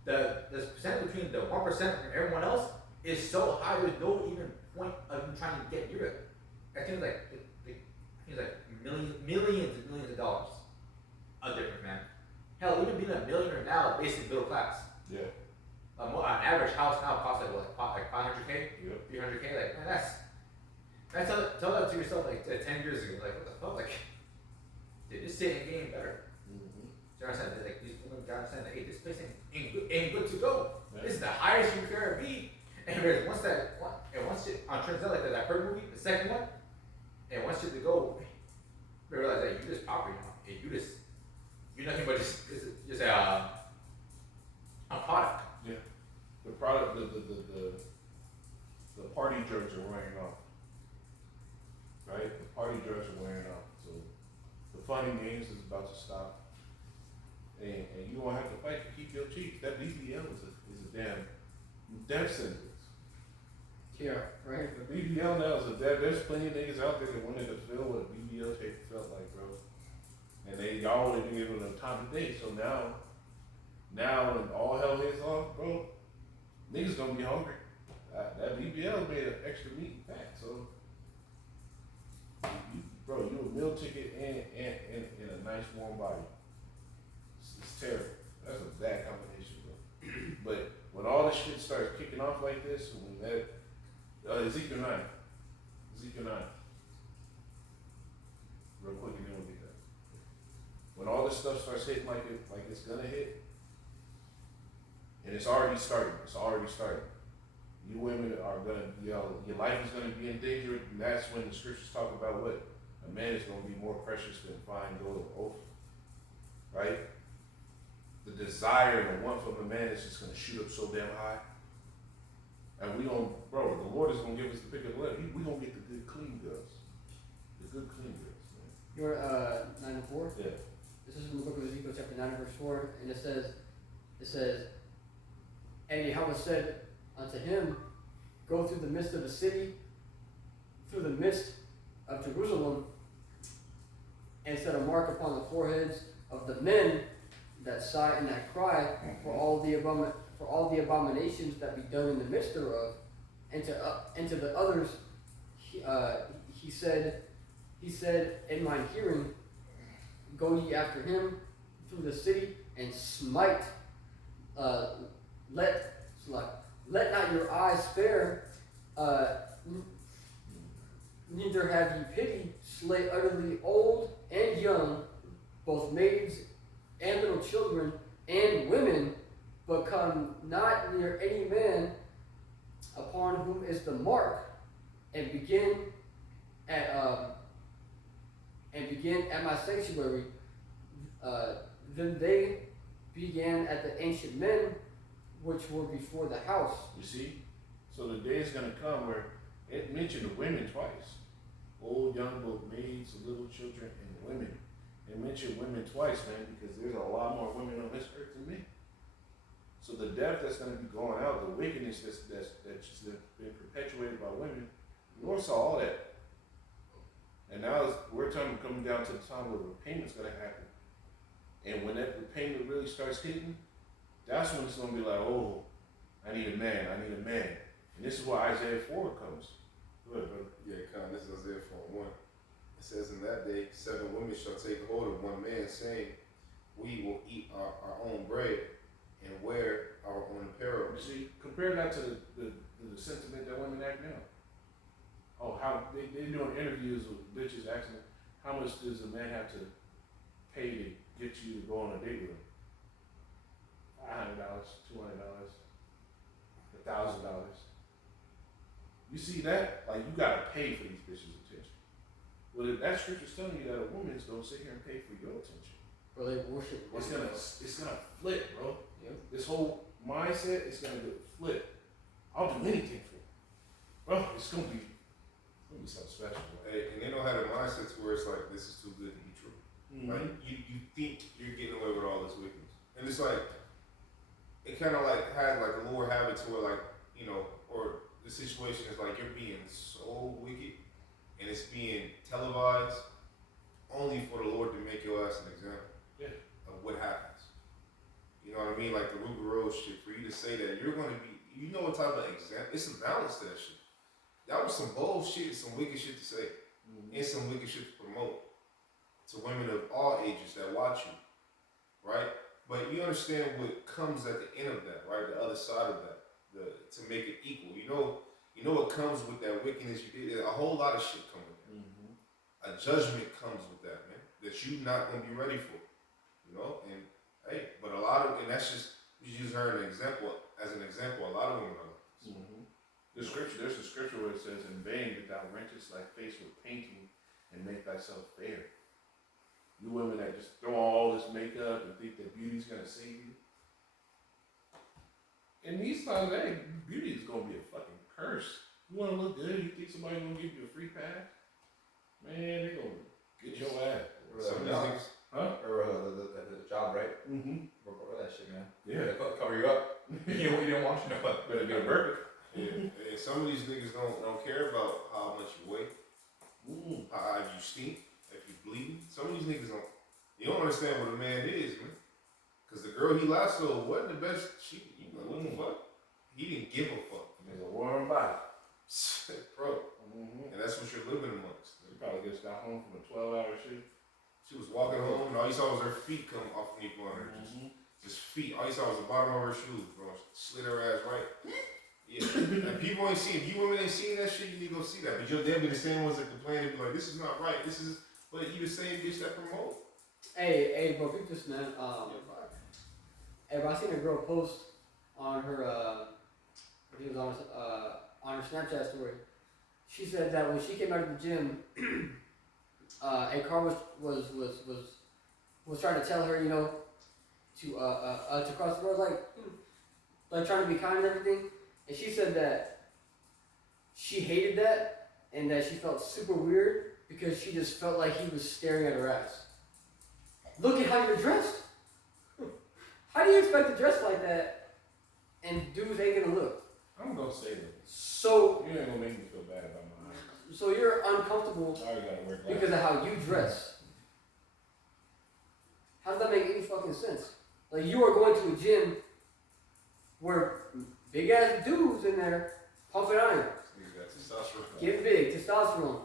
The percent between the 1% and everyone else is so high. There's no even point of even trying to get near it. I think it's like millions and millions of dollars a difference, man. Hell, even being a millionaire now, basically middle class. Yeah. An average house now costs like 500K, Yep. 300K. Like, man, that's tell that to yourself like 10 years ago. Like, what the fuck? Like, dude, just sit and getting better. Mm-hmm. Do you understand? Like, these women gotta understand that, hey, this place ain't good to go. Yeah. This is the highest you can ever be. And once it turns out like that first movie, the second one, and once you to go, they realize that you're just property now. And you're nothing but just a product. Yeah. The product, the party drugs are wearing off. Right? party drugs are wearing out. So the fun and games is about to stop. And you won't have to fight to keep your cheeks. That BBL is a damn death sentence. Yeah, right. The BBL now is a death. There's plenty of niggas out there that wanted to feel what a BBL tape felt like, bro. And y'all only been giving them time of day. So now when all hell hits off, bro, niggas gonna be hungry. That BBL made an extra meat and fat. So, you a meal ticket and a nice warm body. It's terrible. That's a bad combination, bro. But when all this shit starts kicking off like this, when that Ezekiel 9, real quick, and then we'll get that. When all this stuff starts hitting like it's gonna hit, and it's already starting. You women are gonna, your life is gonna be in danger, and that's when the scriptures talk about what a man is gonna be more precious than fine gold and oath, right? The desire and the want from a man is just gonna shoot up so damn high. And we don't, bro, the Lord is gonna give us the pick of the litter. We gonna get the good clean goods. The good clean goods, man. You're 9 and 4? Yeah. This is from the book of Ezekiel chapter 9 verse 4, and it says, and Yahweh said unto him, go through the midst of the city, through the midst of Jerusalem, and set a mark upon the foreheads of the men that sigh and that cry for all the abominations that be done in the midst thereof, and to the others, he said in mine hearing, go ye after him through the city and smite. Let not your eyes spare, neither have ye pity. Slay utterly old and young, both maids and little children and women, but come not near any man upon whom is the mark, and begin at my sanctuary. Then they began at the ancient men which were before the house. You see? So the day is gonna come where it mentioned the women twice. Old, young, both maids, little children, and women. It mentioned women twice, man, because there's a lot more women on this earth than men. So the death that's gonna be going out, the wickedness that's been perpetuated by women, the Lord saw all that. And now we're coming down to the time where repayment's gonna happen. And when that repayment really starts hitting, that's when it's gonna be like, oh, I need a man. And this is why Isaiah 4 comes. Go ahead, brother. Yeah, this is Isaiah 4:1. It says, in that day, 7 women shall take hold of one man, saying, we will eat our own bread and wear our own apparel. You see, compare that to the sentiment that women act now. Oh, how they're doing interviews with bitches asking, how much does a man have to pay to get you to go on a date with him? $500, $200, $1,000. You see that? Like, you gotta pay for these bitches' attention. Well, if that scripture's telling you that a woman's gonna sit here and pay for your attention, Or they worship. it's gonna flip, bro. Yep. This whole mindset is gonna flip. I'll do anything for it. Bro, it's gonna be something special, bro. Hey, and they don't have a mindset to where it's like, this is too good to be true. Mm-hmm. Like, you think you're getting away with all this wickedness. And it's like, it kind of like had like a lower habit to where, like, you know, or the situation is like you're being so wicked and it's being televised only for the Lord to make your ass an example of what happens. You know what I mean? Like the Ruby Rose shit, for you to say that you're going to be, you know what type of example, it's some balance to that shit. That was some bold shit, some wicked shit to say, and some wicked shit to promote to women of all ages that watch you, right? But you understand what comes at the end of that, right? The other side of that, to make it equal. You know what comes with that wickedness you did. A whole lot of shit comes with that. Mm-hmm. A judgment comes with that, man. That you not gonna be ready for. You know, and hey, but a lot of, and that's just, you use her as an example. A lot of women are like this. Mm-hmm. There's a scripture where it says, in vain did thou rentest thy face with painting and make thyself fair. You women that just throw on all this makeup and think that beauty's gonna save you. In these times, hey, beauty is gonna be a fucking curse. You wanna look good, you think somebody's gonna give you a free pass? Man, a burger. Yeah. And some of these niggas don't care about how much you weigh, how you stink, if you bleeding. Some of these niggas don't. You don't understand what a man is, man. Cause the girl he lassoed wasn't the best. You like, what the fuck? He didn't give a fuck. It's a warm body. Bro. And that's what you're living amongst. You probably just got home from a 12-hour shift. She was walking home and all you saw was her feet come off the on her. Just feet. All you saw was the bottom of her shoes, bro. Slid her ass right. Yeah. And people ain't seen, you women ain't seen that shit, you need to go see that. But they'll be the same ones that complain and be like, this is not right. This is, but you the same bitch that promote. Hey, bro, peep this, man. Hey, bro, I seen a girl post on her, I think it was on her Snapchat story. She said that when she came out of the gym, a car was trying to tell her, you know, to cross the road, like trying to be kind and everything. And she said that she hated that and that she felt super weird because she just felt like he was staring at her ass. Look at how you're dressed. How do you expect to dress like that and dudes ain't gonna look? I'm gonna say that. So You ain't gonna make me feel bad about my eyes. so you're uncomfortable I already gotta wear glasses. because of how you dress. How does that make any fucking sense? Like you are going to a gym where big ass dudes in there pumping iron, Niggas got testosterone. getting big, testosterone,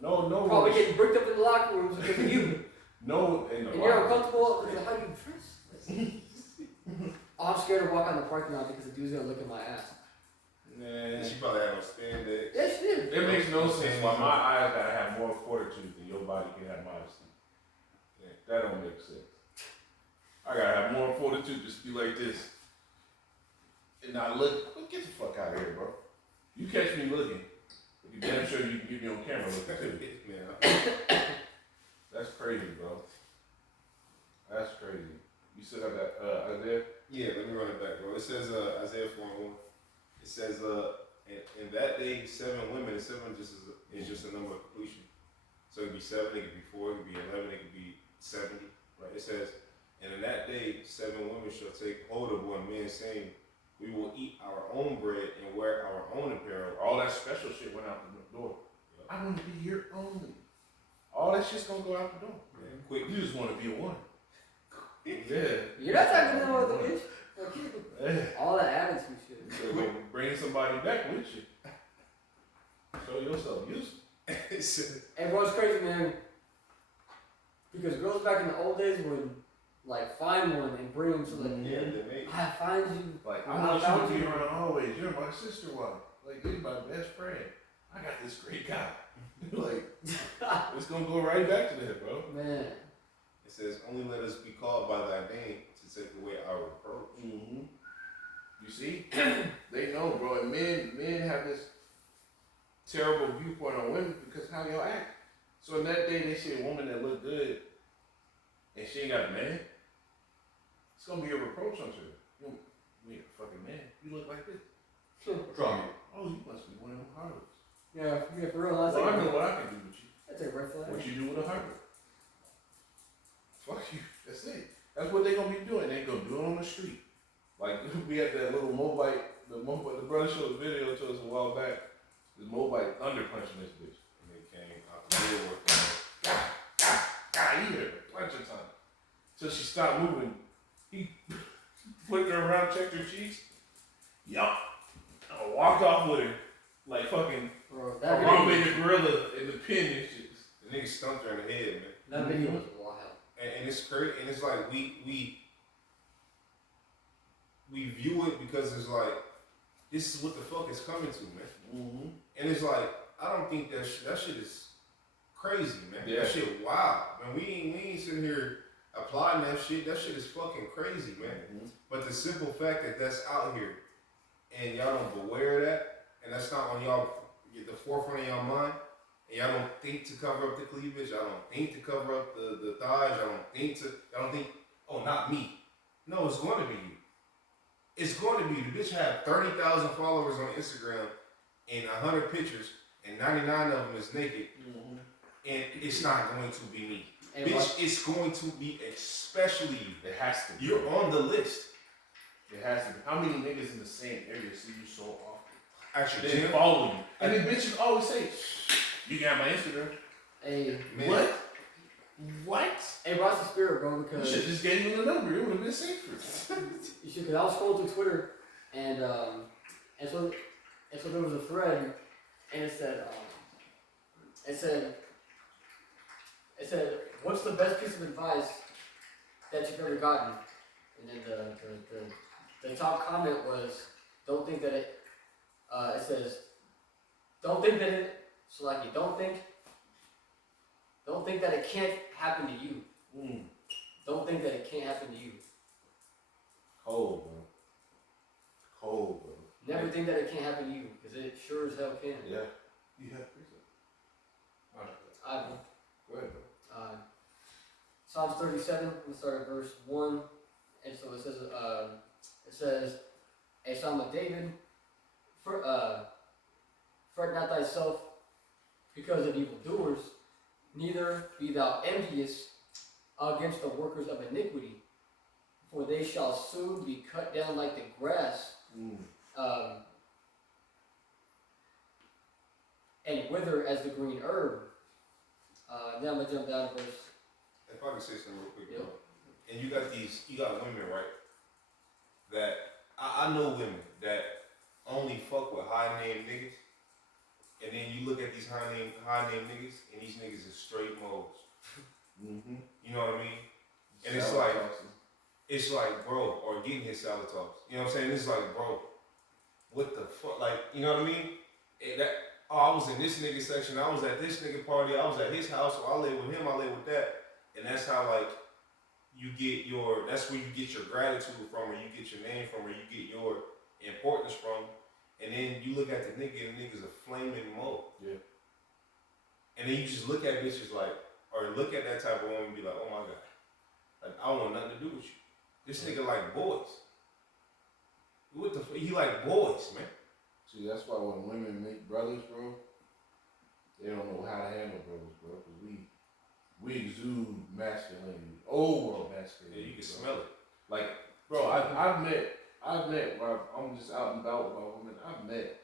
No, probably getting bricked up in the locker rooms because of you. No, in the And you're uncomfortable because of how you dress. Oh, I'm scared to walk out in the parking lot because the dude's gonna look at my ass. Nah. She probably had on spandex. Yeah, she did. It makes no sense why my eyes gotta have more fortitude than your body can have modesty. Yeah. That don't make sense. I gotta have more fortitude to just be like this. And not look, get the fuck out of here, bro. You catch me looking, you damn sure you can get me on camera looking too. Man, That's crazy, bro. That's crazy. You still got that, Isaiah? yeah, let me run it back, bro. It says, Isaiah 4:1. It says, in that day, 7 women, and 7 is just a number of completion. So it could be 7, it could be 4, it could be 11, it could be 70, right? It says, and in that day, 7 women shall take hold of one man, saying, we will eat our own bread and wear our own apparel. All that special shit went out the door. I want to be here only. All that shit's gonna go out the door. Yeah, quick. You just want to be a woman. Yeah. You're not talking to no other bitch. Okay. Yeah. All that attitude shit. So go bring somebody back with you. Show yourself useful. It says, And what's crazy, man, because girls back in the old days would like find one and bring them to the yeah, they made. I find you. Like, I I want found you to be you. around always. You're my sister wife. Like, you're my best friend. I got this great guy. Like, it's gonna go right back to that, bro. Man. It says, only let us be called by thy name to take away our reproach. Mm-hmm. You see? They know, bro. And men have this terrible viewpoint on women because how y'all act. So in that day, they see a woman that look good and she ain't got a man. It's gonna be a reproach on her. You ain't a fucking man. You look like this. What's wrong? Oh, you must be one of them harlots. Yeah, for real. That's Well, I like know what I can do with you. that's a red flag. What you do with a harlot? Fuck you. That's it. That's what they gonna be doing. They gonna do it on the street. Like we had that little Mobite. The brother showed a video to us a while back. This Mobite under punching this bitch. And they came out the woodwork. You heard her a bunch of times. Till she stopped moving. He flipped her around, checked her cheeks. Yup. I walked off with her. Like fucking Bro, a that Harambe video, the gorilla in the pen and shit. The nigga stumped her in the head, man. that video was wild. And it's crazy, and it's like we view it because it's like this is what the fuck is coming to, man. Mm-hmm. And it's like I don't think that shit is crazy, man. Yeah. That shit wild, man. We ain't sitting here applauding that shit. That shit is fucking crazy, man. Mm-hmm. But the simple fact that that's out here and y'all don't beware of that, and that's not on y'all the forefront of y'all mind, and y'all don't think to cover up the cleavage, y'all don't think to cover up the thighs, y'all don't think, oh, not me. No, it's going to be you. It's going to be you. The bitch had 30,000 followers on Instagram and 100 pictures, and 99 of them is naked, and it's not going to be me. And Bitch, it's going to be especially you. It has to be. You're on the list. It has to be. How many niggas in the same area see you so often? Actually, They follow you. And then bitches always say, you got my Instagram. Hey, man, What? What? hey, Ross the Spirit, bro, You because should just gave you the number. It would have been safer. you should. Cause I was scrolling through Twitter, and so there was a thread, and it said, what's the best piece of advice that you've ever gotten? And then the top comment was, don't think that it. It says, don't think that it. Salaki, don't think that it can't happen to you. Don't think that it can't happen to you. Cold, bro. Cold, bro. Never think that it can't happen to you, because it sure as hell can. Yeah. You have precept. Go ahead, bro. Psalms 37, we start at verse 1. And so it says, a Psalm of David, fret not thyself because of evildoers, neither be thou envious against the workers of iniquity, for they shall soon be cut down like the grass, and wither as the green herb. Now I'm gonna jump down to verse. if I can say something real quick, Yep. bro. And you got women, right? That I know women that only fuck with high name niggas, and then you look at these high name niggas, and these niggas is straight moles. You know what I mean? And it's like, bro, or getting his salad tossed. You know what I'm saying? It's like, bro, what the fuck? Like, you know what I mean? I was in this nigga section, I was at this nigga party, I was at his house, so I lay with him, I lay with that. And that's how, like, that's where you get your gratitude from, or you get your name from, or you get your importance from. And then you look at the nigga, and the nigga's a flaming mole. Yeah. And then you just look at bitches like, or look at that type of woman and be like, oh my God, like, I don't want nothing to do with you. This nigga like boys. What the fuck? He like boys, man. See, that's why when women meet brothers, bro, they don't know how to handle brothers, bro. Cause we exude masculinity, old world masculinity. Yeah, you can bro. smell it. Like, bro, I've met. Where I'm just out and about with my women. I've met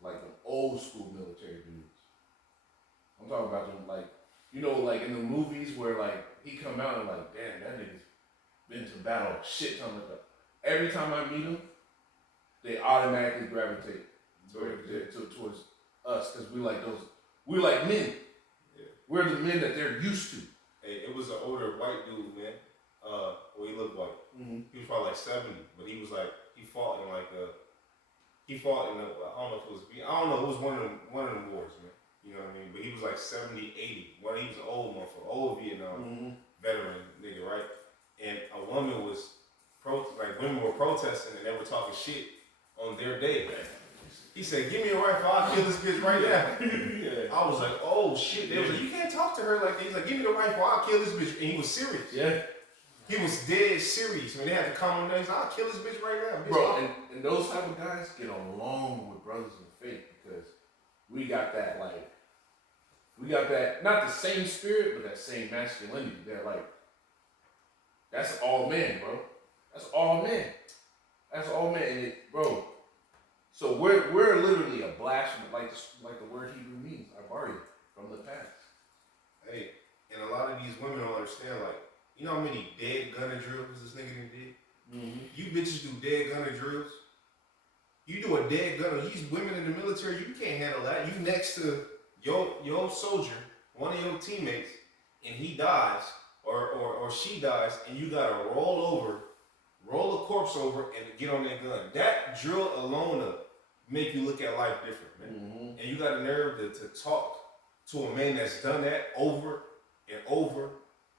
like them old school military dudes. I'm talking about them, like, you know, like in the movies where like he come out and like, damn, that nigga's been to battle a shit ton of stuff. Every time I meet them, they automatically gravitate towards us because we like men. Yeah. We're the men that they're used to. Hey, it was an older white dude, man. Well, he looked white. He was probably like 70, but he was like, he fought in I don't know if it was one of them wars, man. You know what I mean? But he was like 70, 80. He was an old motherfucker, old Vietnam veteran nigga, right? And a woman was women were protesting and they were talking shit on their day. He said, "Give me a rifle, I'll kill this bitch right now." Yeah. I was like, "Oh shit!" They was like, "You can't talk to her like that." He's like, "Give me the rifle, I'll kill this bitch," and he was serious. Yeah. He was dead serious. When they had to calm him down, he's like, "I'll kill this bitch right now." Bitch, Bro, and those type of guys get along with brothers in faith because we got that not the same spirit, but that same masculinity. They're like, that's all men, bro. That's all men. That's all men, and bro. So we're literally a blasphemy, like the word Hebrew means, abari, from the past. Hey, and a lot of these women don't understand, like, you know how many dead gunner drills this nigga done did? You bitches do dead gunner drills. You do a dead gunner. These women in the military, you can't handle that. You next to your soldier, one of your teammates, and he dies or she dies, and you gotta roll a corpse over, and get on that gun. That drill alone will make you look at life different, man. And you got the nerve to talk to a man that's done that over and over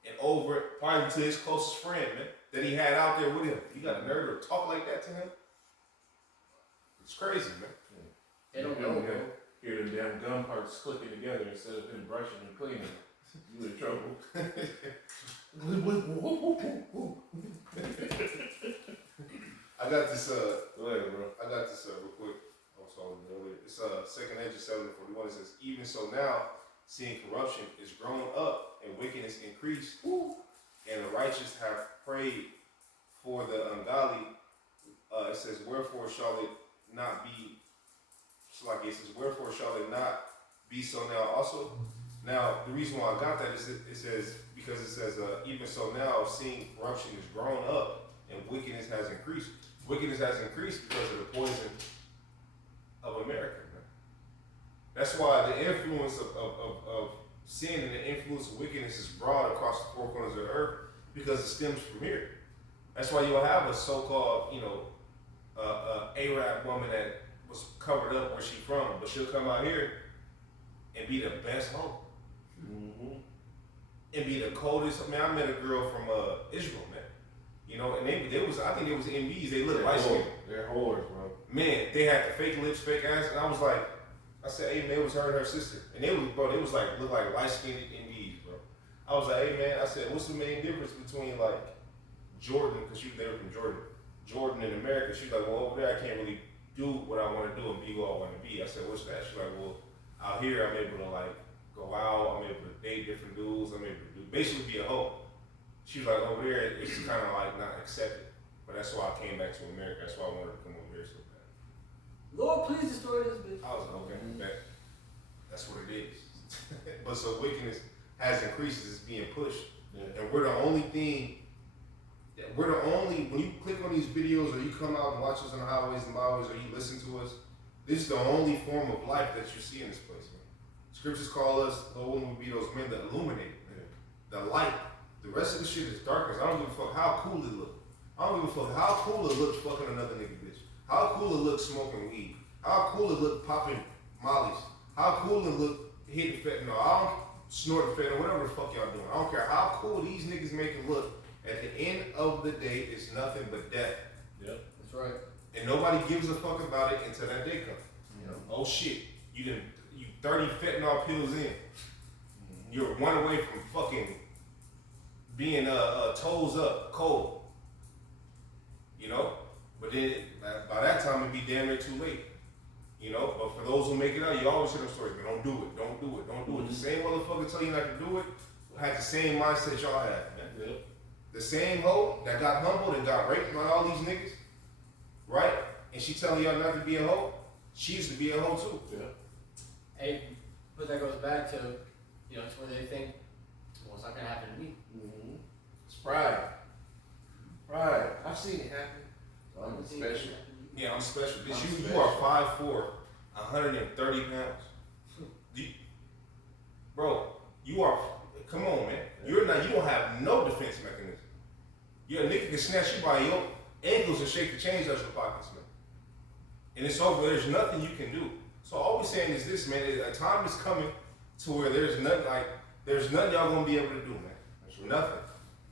and over, probably to his closest friend, man, that he had out there with him. You got the nerve to talk like that to him? It's crazy, man. They don't know, bro. Hear them damn gun parts clicking together instead of him brushing and cleaning. You in trouble. I got this, Go ahead, bro. I got this real quick. I was talking earlier. It's 2nd Ezra 7:41. It says, "Even so now, seeing corruption is grown up and wickedness increased, and the righteous have prayed for the ungodly, it says, wherefore shall it not be, it says, wherefore shall it not be so now also? Now, the reason why I got that is it says, because it says, even so now, seeing corruption is grown up and wickedness has increased. Wickedness has increased because of the poison of America, man. That's why the influence of sin and the influence of wickedness is broad across the four corners of the earth, because it stems from here. That's why you'll have a so-called, Arab woman that was covered up where she's from, but she'll come out here and be the best hoe. And be the coldest. I mean, I met a girl from Israel, man. And they was, I think they was MBs. They looked light skinned. They're whores, bro. Man, they had the fake lips, fake ass, and I was like, I said, hey man, it was her and her sister, and they was like, look like light skinned MBs, bro. I was like, hey man, I said, what's the main difference between like Jordan, because they were from Jordan in America? She's like, well, over there I can't really do what I want to do and be who I want to be. I said, what's that? She's like, well, out here I'm able to like go out, I'm able to date different dudes, I'm able to basically be a hoe. She was like, over there it's kind of like not accepted, but that's why I came back to America. That's why I wanted to come over here so bad. Lord, please destroy this bitch. I was like, okay, that's what it is. But so wickedness has increased, it's being pushed. Yeah. And we're the only when you click on these videos or you come out and watch us on the highways and byways or you listen to us, this is the only form of life that you see in this place, man. Scriptures call us, Lord, when we be those men that illuminate, man. The light. The rest of the shit is darkness. I don't give a fuck how cool it looks. I don't give a fuck how cool it looks fucking another nigga bitch. How cool it looks smoking weed. How cool it look popping mollies. How cool it look hitting fentanyl. I don't snort fentanyl, whatever the fuck y'all doing. I don't care how cool these niggas make it look. At the end of the day, it's nothing but death. Yep. That's right. And nobody gives a fuck about it until that day comes. Yep. Oh shit, you 30 fentanyl pills in. You're one away from fucking being toes up, cold. But then by that time it'd be damn near too late. But for those who make it out, you always hear them stories, but don't do it, don't do it, don't do it. The same motherfucker tell you not to do it, had the same mindset y'all had, man. Yep. The same hoe that got humbled and got raped by all these niggas, right? And she telling y'all not to be a hoe, she used to be a hoe too. Yeah. Hey, but that goes back to, it's where they think, well, it's not gonna happen to me. It's pride. Pride. I've seen it happen. I'm special. Yeah, I'm special. Bitch, I'm you special. are 5'4", 130 pounds. Bro, you are, come on, man. You don't have no defense mechanism. Your nigga can snatch you by your ankles and shake the change out your pockets, man. And it's over. There's nothing you can do. So all we're saying is this, man. A time is coming to where there's nothing y'all gonna be able to do, man. There's nothing.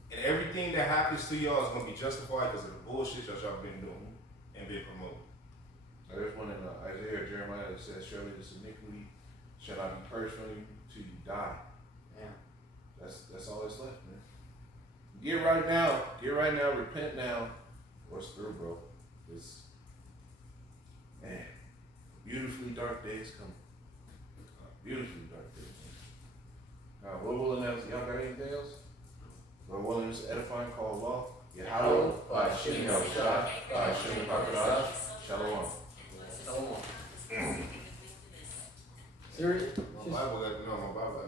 And everything that happens to y'all is gonna be justified because of the bullshit that y'all been doing and been promoting. There's one in Isaiah or Jeremiah that says, surely this iniquity shall not be purged from you till you die. Yeah. That's all that's left, man. Get right now, repent now. What's through, bro? It's, man, beautifully dark days coming. Beautifully dark days, man. What will announce? Y'all got anything else? Lord willing, this edifying call law. Yahweh, by Shem Shah, by Shem Hakadash, Shalom. Shalom. Serious? My Bible got, no, my Bible